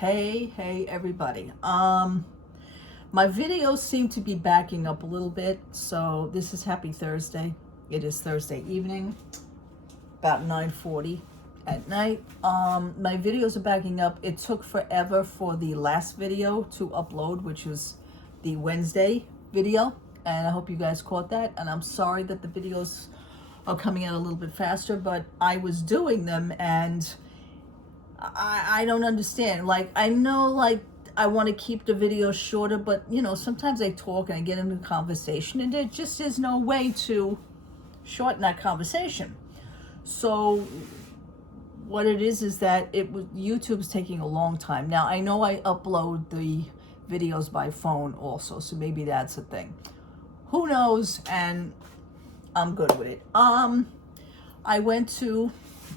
Hey everybody. My videos seem to be backing up a little bit, so this is Happy Thursday. It is Thursday evening, about 9:40 at night. My videos are backing up. It took forever for the last video to upload, which was the Wednesday video, and I hope you guys caught that. And I'm sorry that the videos are coming out a little bit faster, but I was doing them and I don't understand. Like, I know, like, I want to keep the videos shorter, but, you know, sometimes I talk and I get into a conversation and there just is no way to shorten that conversation. So what it is that YouTube's taking a long time. Now, I know I upload the videos by phone also, so maybe that's a thing. Who knows? And I'm good with it. I went to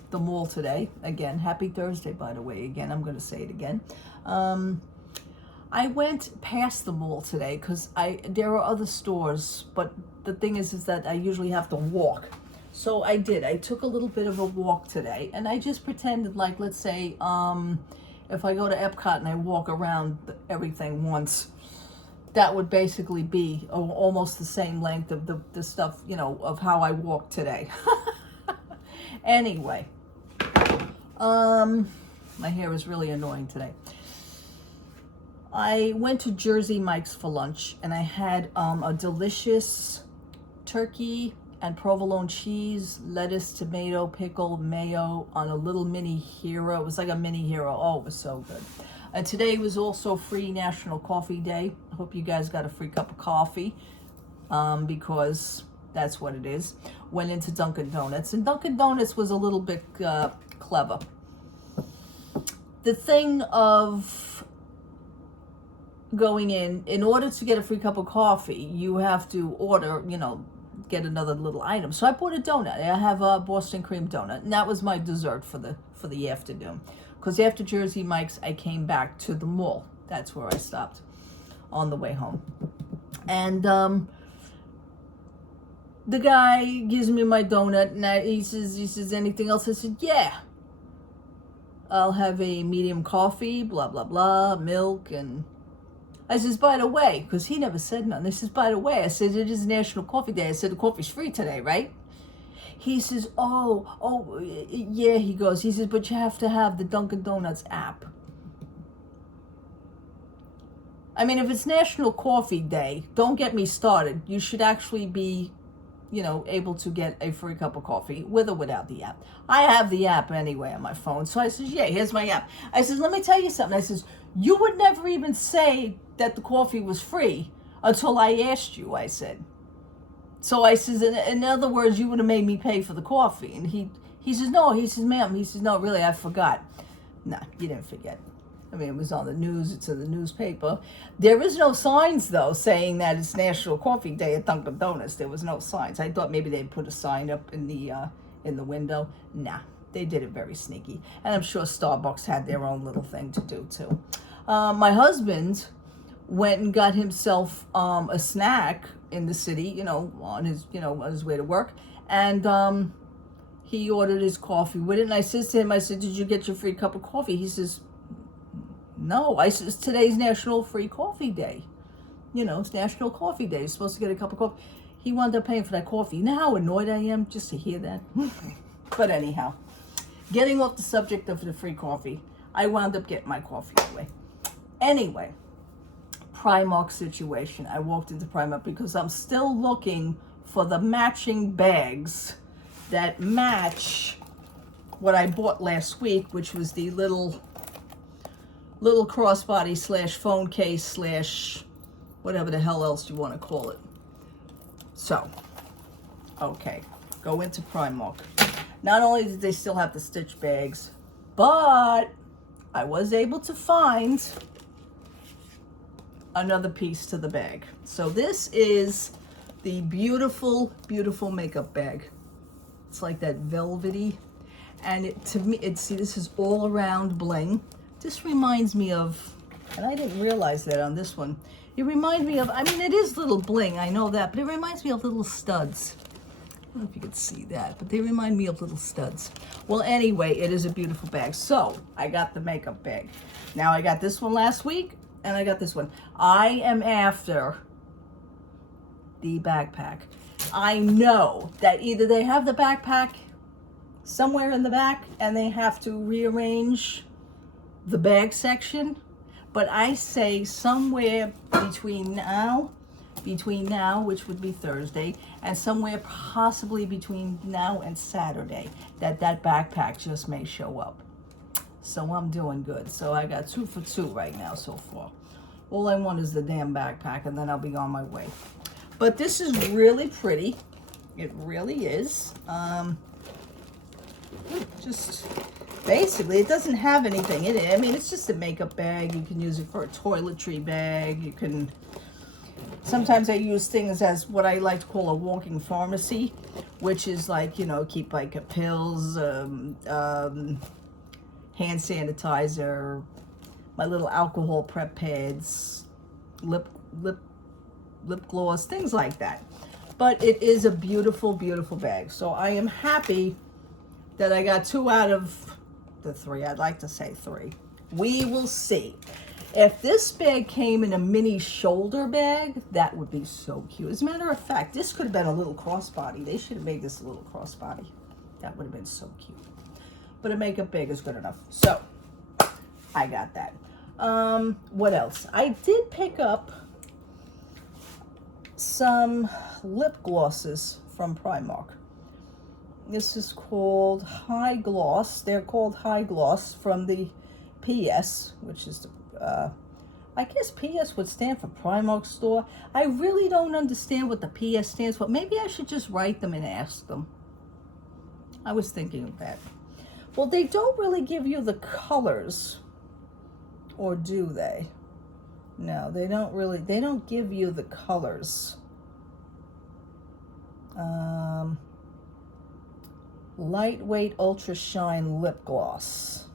the mall today. Again, happy Thursday, by the way. Again, I'm going to say it again. I went past the mall today because there are other stores, but the thing is that I usually have to walk. So I did. I took a little bit of a walk today, and I just pretended, like, let's say, if I go to Epcot and I walk around everything once, that would basically be almost the same length of the stuff, you know, of how I walked today. Anyway, my hair is really annoying today. I went to Jersey Mike's for lunch, and I had a delicious turkey and provolone cheese, lettuce, tomato, pickle, mayo on a little mini hero. It was like a mini hero. Oh, it was so good. And today was also free National Coffee Day. I hope you guys got a free cup of coffee, because that's what it is. Went into Dunkin' Donuts, and Dunkin' Donuts was a little bit clever. The thing of going in order to get a free cup of coffee, you have to order, you know, get another little item. So I bought a donut. I have a Boston cream donut, and that was my dessert for the afternoon. Because after Jersey Mike's, I came back to the mall. That's where I stopped on the way home. And the guy gives me my donut, and he says, anything else? I said, yeah. I'll have a medium coffee, blah, blah, blah, milk, and I says, by the way, because he never said nothing. I says, by the way, I said, it is National Coffee Day. I said, the coffee's free today, right? He says, oh, yeah, he says, but you have to have the Dunkin' Donuts app. I mean, if it's National Coffee Day, don't get me started. You should actually be, you know, able to get a free cup of coffee with or without the app. I have the app anyway on my phone. So I says, yeah, here's my app. I says, let me tell you something. I says, you would never even say that the coffee was free until I asked you, I said. So I says, in other words, you would have made me pay for the coffee. And he says, no, he says, ma'am, he says, no, really, I forgot. No, you didn't forget. I mean, it was on the news, it's in the newspaper. There is no signs, though, saying that it's National Coffee Day at Dunkin' Donuts. There was no signs. I thought maybe they'd put a sign up in the window. Nah, they did it very sneaky. And I'm sure Starbucks had their own little thing to do, too. My husband went and got himself a snack in the city, you know, on his way to work. And he ordered his coffee with it. And I says to him, I said, did you get your free cup of coffee? He says, no. I says, today's National Free Coffee Day. You know, it's National Coffee Day. You're supposed to get a cup of coffee. He wound up paying for that coffee. You know how annoyed I am just to hear that? But anyhow, getting off the subject of the free coffee, I wound up getting my coffee anyway. Anyway, Primark situation. I walked into Primark because I'm still looking for the matching bags that match what I bought last week, which was the little crossbody / phone case / whatever the hell else you want to call it. So, okay, go into Primark. Not only did they still have the stitch bags, but I was able to find another piece to the bag. So this is the beautiful, beautiful makeup bag. It's like that velvety, and to me, see, this is all around bling. This reminds me of, and I didn't realize that on this one, it reminds me of, I mean, it is little bling, I know that, but it reminds me of little studs. don't know if you can see that, but they remind me of little studs. Well, anyway, it is a beautiful bag. So I got the makeup bag. Now I got this one last week, and I got this one. I am after the backpack. I know that either they have the backpack somewhere in the back and they have to rearrange the bag section, but I say somewhere between now, which would be Thursday, and somewhere possibly between now and Saturday, that backpack just may show up. So I'm doing good. So I got 2 for 2 right now so far. All I want is the damn backpack, and then I'll be on my way. But this is really pretty. It really is. Just basically, it doesn't have anything in it. I mean, it's just a makeup bag. You can use it for a toiletry bag. You can... Sometimes I use things as what I like to call a walking pharmacy, which is like, you know, keep like pills, hand sanitizer, my little alcohol prep pads, lip gloss, things like that. But it is a beautiful, beautiful bag. So I am happy that I got 2 out of the 3. I'd like to say 3. We will see. If this bag came in a mini shoulder bag, that would be so cute. As a matter of fact, this could have been a little crossbody. They should have made this a little crossbody. That would have been so cute. But a makeup bag is good enough. So, I got that. What else? I did pick up some lip glosses from Primark. This is called High Gloss. They're called High Gloss from the PS, which is the I guess PS would stand for Primark store. I really don't understand what the PS stands for. Maybe I should just write them and ask them. I was thinking of that. Well, they don't really give you the colors, or do they? No, they don't really. They don't give you the colors. Lightweight Ultra Shine Lip Gloss.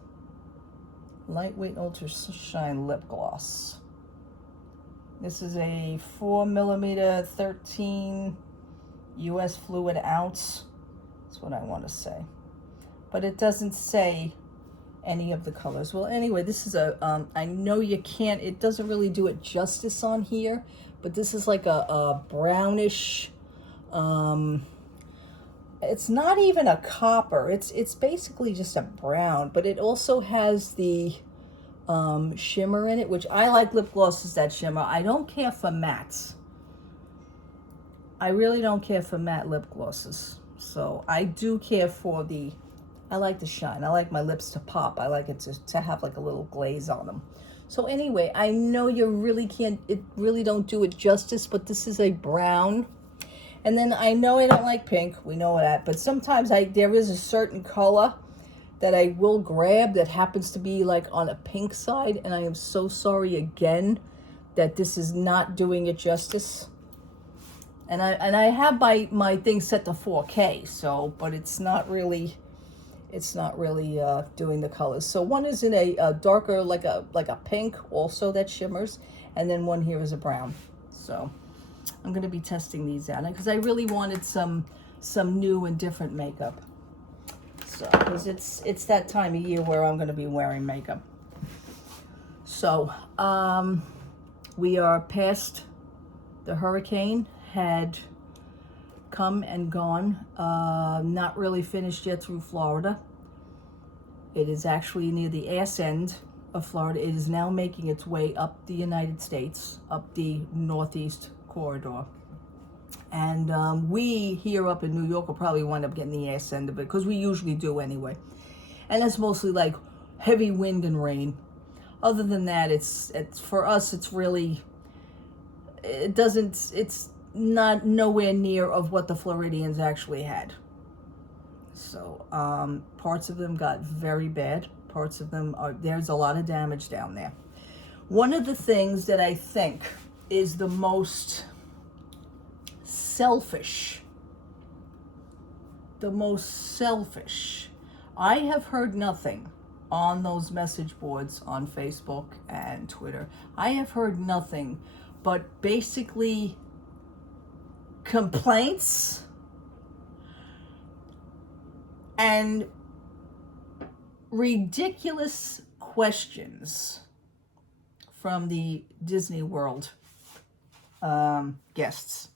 Lightweight Ultra Shine Lip Gloss. This is a 4mm 13 US fluid ounce. That's what I want to say. But it doesn't say any of the colors. Well, anyway, this is a, I know you can't, it doesn't really do it justice on here, but this is like a brownish, it's not even a copper. It's basically just a brown, but it also has the shimmer in it, which I like lip glosses that shimmer. I don't care for mattes. I really don't care for matte lip glosses. So I do care for the, I like the shine. I like my lips to pop. I like it to have like a little glaze on them. So anyway, I know you really can't, it really don't do it justice, but this is a brown. And then I know I don't like pink, we know that, but sometimes there is a certain color that I will grab that happens to be like on a pink side, and I am so sorry again that this is not doing it justice. And I have my thing set to 4K, so, but it's not really doing the colors. So one is in a darker, like a pink also that shimmers, and then one here is a brown. So I'm going to be testing these out because I really wanted some new and different makeup. So, because it's that time of year where I'm going to be wearing makeup. So, we are past the hurricane, had come and gone, not really finished yet through Florida. It is actually near the ass end of Florida. It is now making its way up the United States, up the northeast corridor. And we here up in New York will probably wind up getting the ass end of it, because we usually do anyway. And it's mostly like heavy wind and rain. Other than that, it's for us, it's really, it's not nowhere near of what the Floridians actually had. So parts of them got very bad. Parts of them there's a lot of damage down there. One of the things that I think is the most selfish, I have heard nothing on those message boards on Facebook and Twitter. I have heard nothing but basically complaints and ridiculous questions from the Disney World guests.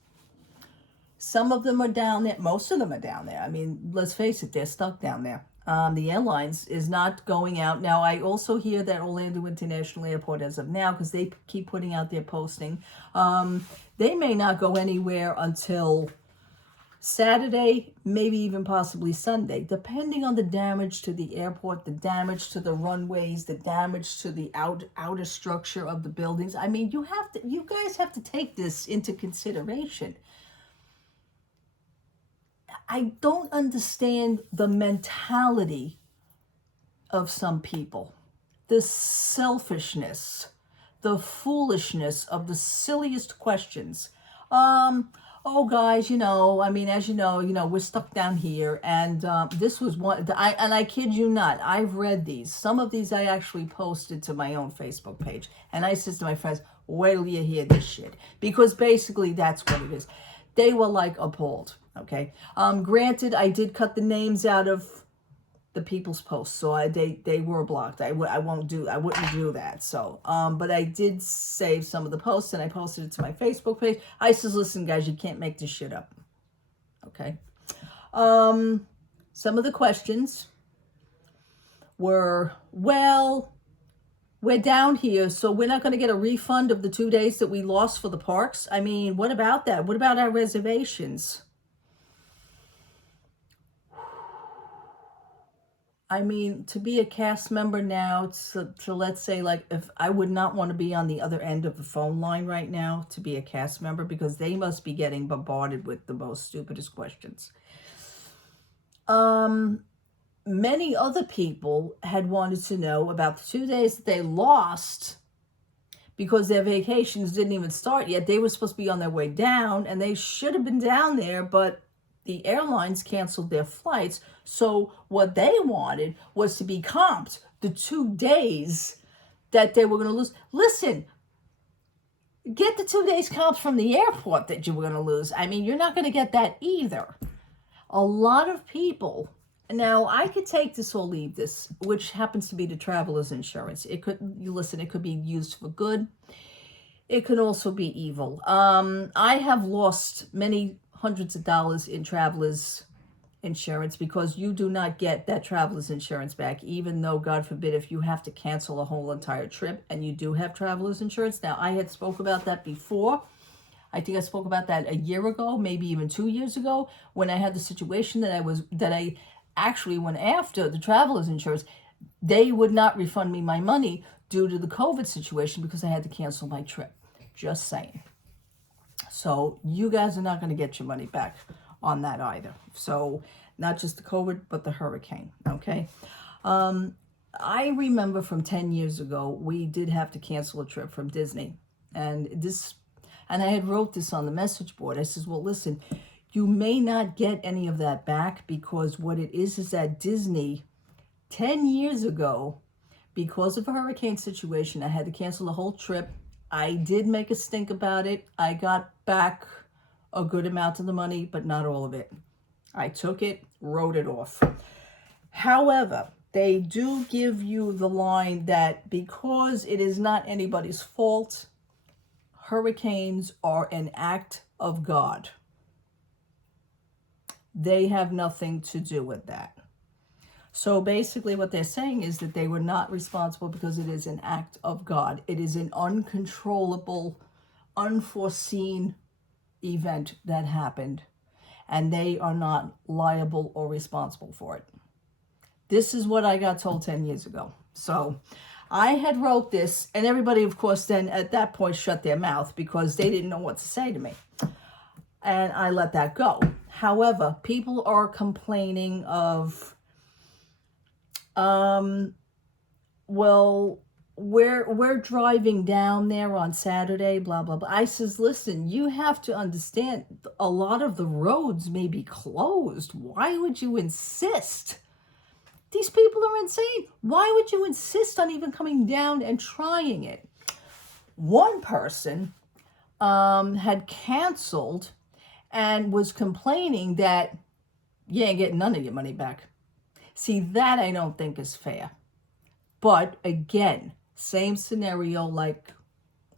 Some of them are down there. Most of them are down there. I mean, let's face it, they're stuck down there. The airlines is not going out. Now, I also hear that Orlando International Airport, as of now, because they keep putting out their posting, they may not go anywhere until Saturday, maybe even possibly Sunday, depending on the damage to the airport, the damage to the runways, the damage to the outer structure of the buildings. I mean, you guys have to take this into consideration. I don't understand the mentality of some people, the selfishness, the foolishness of the silliest questions. Oh, guys, I mean, as you know, we're stuck down here, and this was one. I kid you not, I've read these. Some of these I actually posted to my own Facebook page, and I said to my friends, "Wait till you hear this shit," because basically that's what it is. They were like appalled. Okay. Granted, I did cut the names out of the people's posts, so they were blocked. I wouldn't do that. So, but I did save some of the posts and I posted it to my Facebook page. I says, listen, guys, you can't make this shit up. Okay. Some of the questions were, well, we're down here, so we're not going to get a refund of the 2 days that we lost for the parks. I mean, what about that? What about our reservations? I mean, to be a cast member now, to let's say, like, if I would not want to be on the other end of the phone line right now to be a cast member, because they must be getting bombarded with the most stupidest questions. Many other people had wanted to know about the 2 days that they lost because their vacations didn't even start yet. They were supposed to be on their way down, and they should have been down there, but the airlines canceled their flights. So what they wanted was to be comped the 2 days that they were going to lose. Listen, get the 2 days comps from the airport that you were going to lose. I mean, you're not going to get that either. A lot of people, now I could take this or leave this, which happens to be the traveler's insurance. It could be used for good. It could also be evil. I have lost many hundreds of dollars in traveler's insurance because you do not get that traveler's insurance back, even though, God forbid, if you have to cancel a whole entire trip and you do have traveler's insurance. Now, I had spoke about that before. I think I spoke about that a year ago, maybe even 2 years ago, when I had the situation that I actually went after the traveler's insurance. They would not refund me my money due to the COVID situation because I had to cancel my trip. Just saying. So you guys are not going to get your money back on that either. So not just the COVID, but the hurricane. Okay. I remember from 10 years ago, we did have to cancel a trip from Disney. And I had wrote this on the message board. I says, well, listen, you may not get any of that back because what it is that Disney 10 years ago, because of a hurricane situation, I had to cancel the whole trip. I did make a stink about it. I got back a good amount of the money, but not all of it. I took it, wrote it off. However, they do give you the line that because it is not anybody's fault, hurricanes are an act of God. They have nothing to do with that. So basically what they're saying is that they were not responsible because it is an act of God. It is an uncontrollable, unforeseen event that happened, and they are not liable or responsible for it. This is what I got told 10 years ago. So I had wrote this, and everybody, of course, then at that point shut their mouth because they didn't know what to say to me. And I let that go. However, people are complaining of, well, we're driving down there on Saturday, blah, blah, blah. I says, listen, you have to understand a lot of the roads may be closed. Why would you insist? These people are insane. Why would you insist on even coming down and trying it? One person had canceled and was complaining that you ain't getting none of your money back. See, that I don't think is fair. But again, same scenario like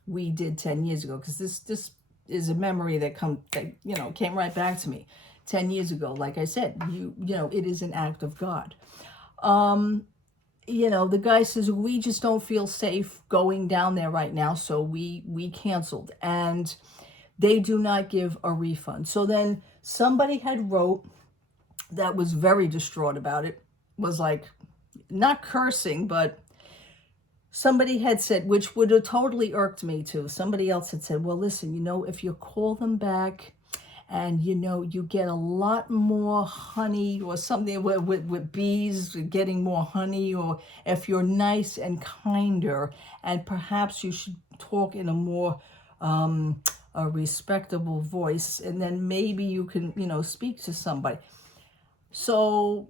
we did 10 years ago, because this is a memory that came right back to me 10 years ago. Like I said, it is an act of God. The guy says, we just don't feel safe going down there right now, so we canceled, and they do not give a refund. So then somebody had wrote that was very distraught about it, was like, not cursing, but somebody had said, which would have totally irked me too. Somebody else had said, well, listen, if you call them back and, you get a lot more honey or something with bees, getting more honey, or if you're nice and kinder, and perhaps you should talk in a more a respectable voice, and then maybe you can, speak to somebody. So,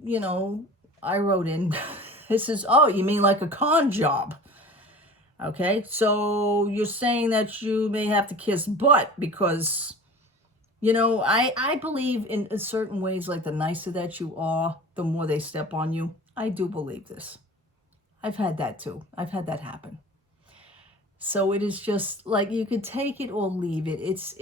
I wrote in, it says, oh, you mean like a con job? Okay, so you're saying that you may have to kiss butt because, I believe in certain ways, like the nicer that you are, the more they step on you. I do believe this. I've had that too. I've had that happen. So it is just like, you could take it or leave it. It's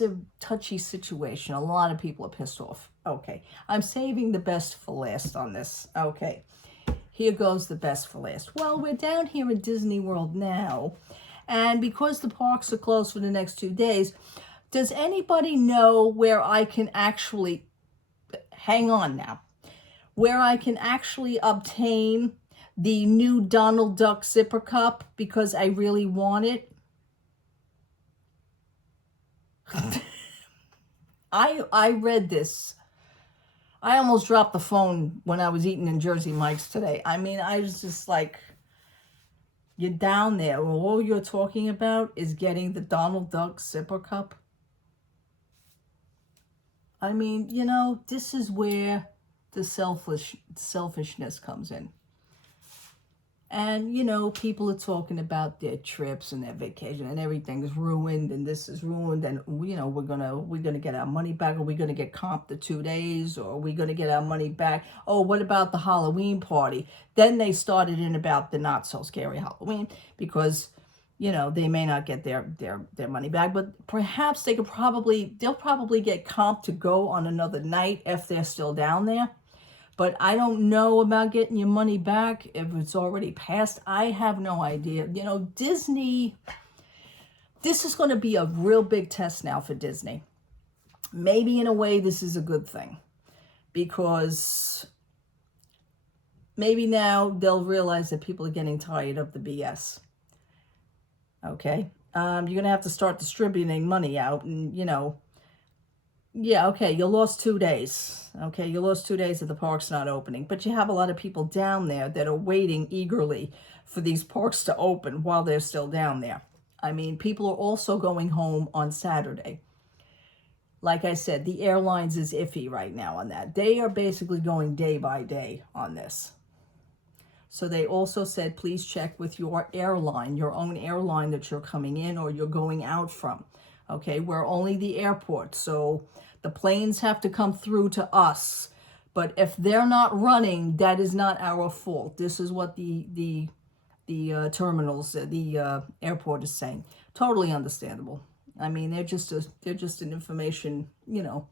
a touchy situation. A lot of people are pissed off. Okay, I'm saving the best for last on this. Okay, here goes the best for last. Well, we're down here in Disney World now, and because the parks are closed for the next 2 days, does anybody know where I can actually, hang on now, where I can actually obtain the new Donald Duck zipper cup, because I really want it? I read this. I almost dropped the phone when I was eating in Jersey Mike's today. I mean, I was just like, you're down there, and all you're talking about is getting the Donald Duck zipper cup. I mean, this is where the selfishness comes in. And, people are talking about their trips and their vacation, and everything's ruined, and this is ruined, and, we're gonna get our money back. Are we gonna get comped the 2 days, or are we gonna get our money back? Oh, what about the Halloween party? Then they started in about the not so scary Halloween, because, they may not get their money back, but perhaps they'll probably get comped to go on another night if they're still down there. But I don't know about getting your money back if it's already passed. I have no idea. Disney, this is going to be a real big test now for Disney. Maybe in a way this is a good thing, because maybe now they'll realize that people are getting tired of the BS. Okay? You're going to have to start distributing money out, and, yeah, okay, you lost 2 days. Okay, you lost 2 days of the parks not opening. But you have a lot of people down there that are waiting eagerly for these parks to open while they're still down there. I mean, people are also going home on Saturday. Like I said, the airlines is iffy right now on that. They are basically going day by day on this. So they also said, please check with your airline, your own airline that you're coming in or you're going out from. Okay, we're only the airport, so the planes have to come through to us. But if they're not running, that is not our fault. This is what the terminals, the airport is saying. Totally understandable. I mean, they're just an information. The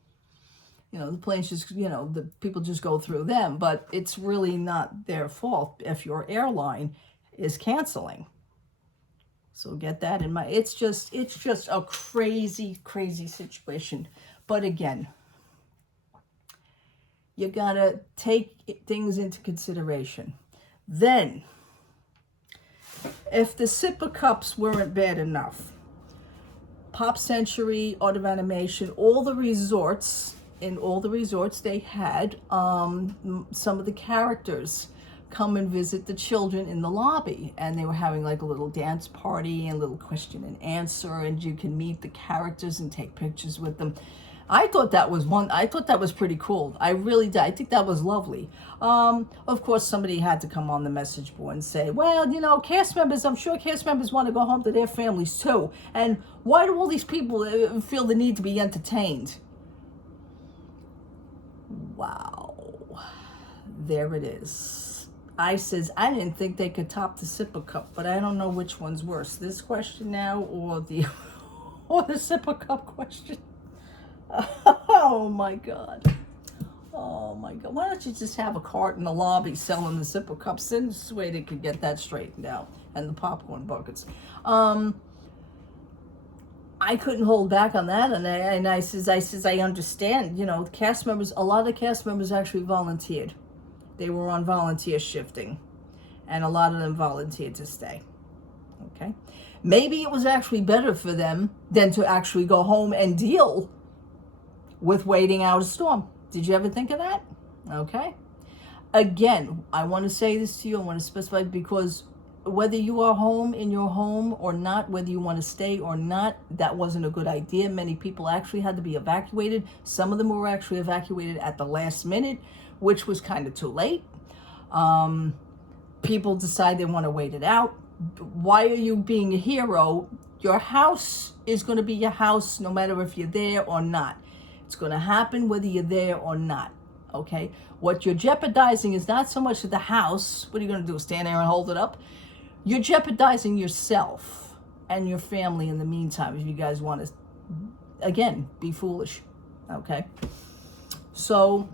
planes just, the people just go through them. But it's really not their fault if your airline is canceling. So get that in mind. It's just a crazy, crazy situation. But again, you gotta take things into consideration. Then, if the sipper cups weren't bad enough, Pop Century, Art of Animation, all the resorts, they had some of the characters come and visit the children in the lobby, and they were having like a little dance party and a little question and answer, and you can meet the characters and take pictures with them. I thought that was pretty cool. I really did. I think that was lovely. Of course, somebody had to come on the message board and say, well, I'm sure cast members want to go home to their families too. And why do all these people feel the need to be entertained? Wow. there it is. I says, I didn't think they could top the sipper cup, but I don't know which one's worse. This question now or the or the sipper cup question. Oh my God. Oh my God. Why don't you just have a cart in the lobby selling the sipper cups? Then this way they could get that straightened out. And the popcorn buckets. I couldn't hold back on that, and I says I understand. You know, the cast members, a lot of the cast members actually volunteered. They were on volunteer shifting, and a lot of them volunteered to stay. Okay, maybe it was actually better for them than to actually go home and deal with waiting out a storm. Did you ever think of that? Okay. Again, I want to say this to you. I want to specify because whether you are home in your home or not, whether you want to stay or not, that wasn't a good idea. Many people actually had to be evacuated. Some of them were actually evacuated at the last minute, which was kind of too late. People decide they want to wait it out. Why are you being a hero? Your house is going to be your house no matter if you're there or not. It's going to happen whether you're there or not. Okay? What you're jeopardizing is not so much the house. What are you going to do? Stand there and hold it up? You're jeopardizing yourself and your family in the meantime if you guys want to, again, be foolish. Okay? So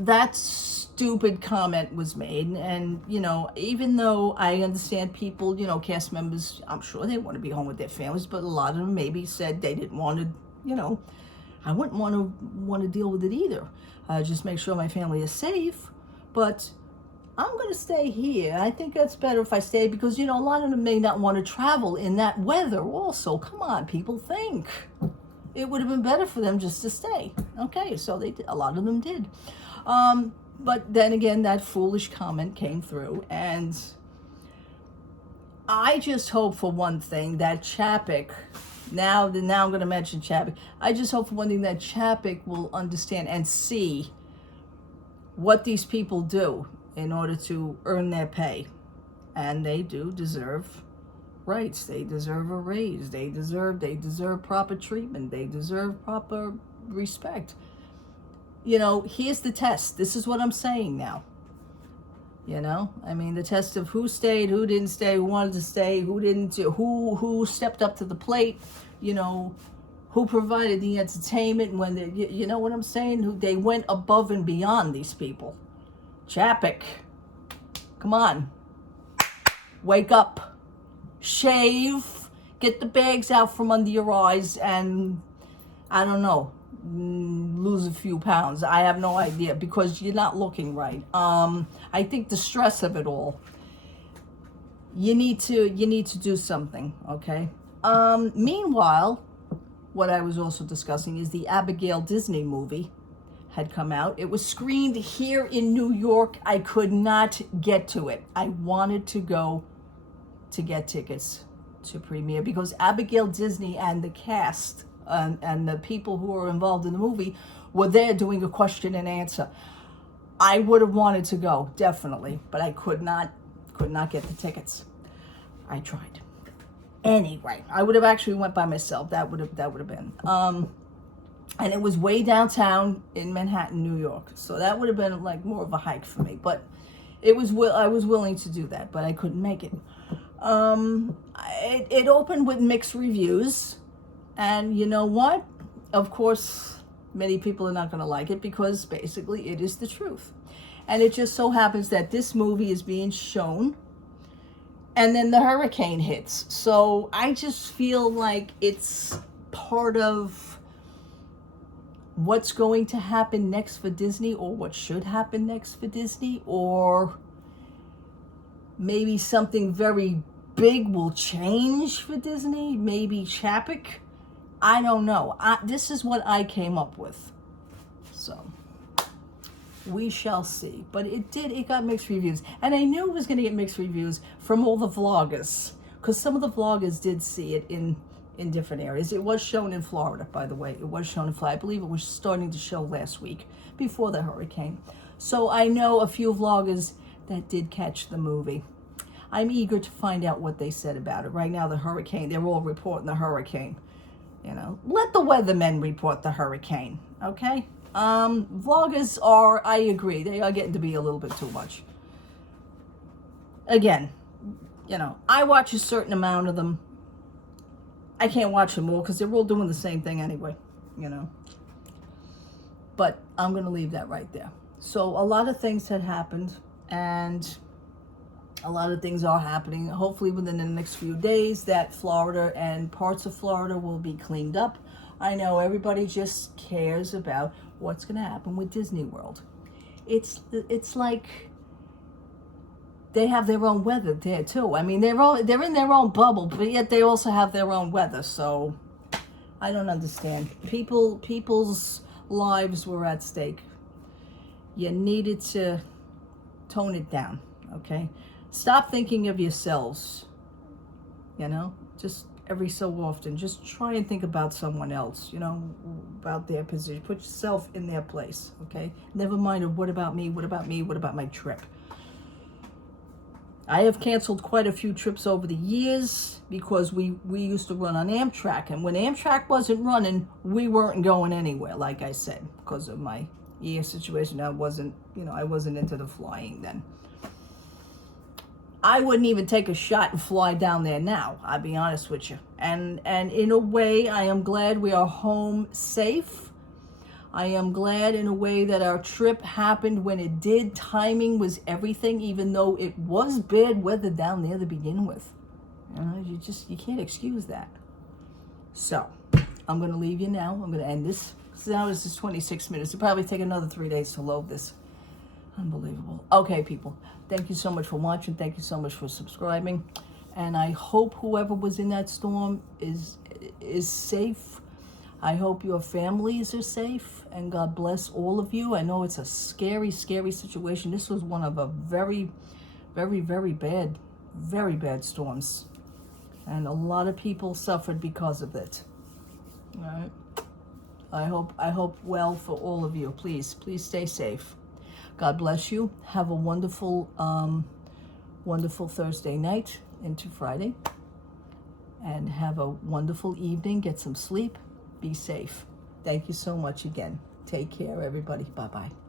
that stupid comment was made. And, you know, even though I understand people, you know, cast members, I'm sure they want to be home with their families, but a lot of them maybe said they didn't want to, you know, I wouldn't want to deal with it either. Just make sure my family is safe. But I'm going to stay here. I think that's better if I stay because, you know, a lot of them may not want to travel in that weather also. Come on, people, think. It would have been better for them just to stay. Okay, so they did. A lot of them did. But then again, that foolish comment came through. And I just hope for one thing that Chapek, now I'm going to mention Chapek. I just hope for one thing that Chapek will understand and see what these people do in order to earn their pay. And they do deserve rights. They deserve a raise. They deserve proper treatment. They deserve proper respect. You know, here's the test. This is what I'm saying now. You know, I mean, the test of who stayed, who didn't stay, who wanted to stay, who didn't, who stepped up to the plate, you know, who provided the entertainment when they, you know what I'm saying? Who they went above and beyond, these people. Chapek, come on, wake up, shave, get the bags out from under your eyes, and I don't know, lose a few pounds. I have no idea because you're not looking right. I think the stress of it all, you need to do something. Okay. Meanwhile, what I was also discussing is the Abigail Disney movie had come out. It was screened here in New York. I could not get to it. I wanted to go to get tickets to premiere because Abigail Disney and the cast and the people who were involved in the movie were there doing a question and answer. I would have wanted to go, definitely, but I could not get the tickets. I tried. Anyway, I would have actually went by myself. That would have been. And it was way downtown in Manhattan, New York. So that would have been like more of a hike for me. But I was willing to do that, but I couldn't make it. It opened with mixed reviews. And you know what? Of course, many people are not going to like it because basically it is the truth. And it just so happens that this movie is being shown and then the hurricane hits. So I just feel like it's part of what's going to happen next for Disney, or what should happen next for Disney, or maybe something very big will change for Disney. Maybe Chapek. I don't know. This is what I came up with. So we shall see. But it got mixed reviews. And I knew it was going to get mixed reviews from all the vloggers, because some of the vloggers did see it in different areas. It was shown in Florida, by the way. It was shown in Florida. I believe it was starting to show last week before the hurricane. So I know a few vloggers that did catch the movie. I'm eager to find out what they said about it. Right now, the hurricane, they're all reporting the hurricane. You know, let the weathermen report the hurricane, okay? Vloggers are, I agree, they are getting to be a little bit too much. Again, you know, I watch a certain amount of them. I can't watch them all because they're all doing the same thing anyway, you know. But I'm going to leave that right there. So a lot of things had happened, and a lot of things are happening. Hopefully within the next few days that Florida and parts of Florida will be cleaned up. I know everybody just cares about what's going to happen with Disney World. It's like they have their own weather there too. I mean, they're in their own bubble, but yet they also have their own weather. So I don't understand. People's lives were at stake. You needed to tone it down, okay? Stop thinking of yourselves, you know? Just every so often, just try and think about someone else, you know, about their position. Put yourself in their place, okay? Never mind of what about me, what about me, what about my trip? I have canceled quite a few trips over the years because we used to run on Amtrak. And when Amtrak wasn't running, we weren't going anywhere, like I said, because of my ear situation. I wasn't into the flying then. I wouldn't even take a shot and fly down there now, I'll be honest with you. And in a way, I am glad we are home safe. I am glad in a way that our trip happened when it did. Timing was everything, even though it was bad weather down there to begin with. You know, you can't excuse that. So, I'm going to leave you now. I'm going to end this. Now this is 26 minutes. It'll probably take another 3 days to load this. Unbelievable. Okay, people. Thank you so much for watching. Thank you so much for subscribing. And I hope whoever was in that storm is safe. I hope your families are safe, and God bless all of you. I know it's a scary, scary situation. This was one of a very, very, very bad storms. And a lot of people suffered because of it. All right. I hope well for all of you. Please stay safe. God bless you. Have a wonderful, wonderful Thursday night into Friday. And have a wonderful evening. Get some sleep. Be safe. Thank you so much again. Take care, everybody. Bye-bye.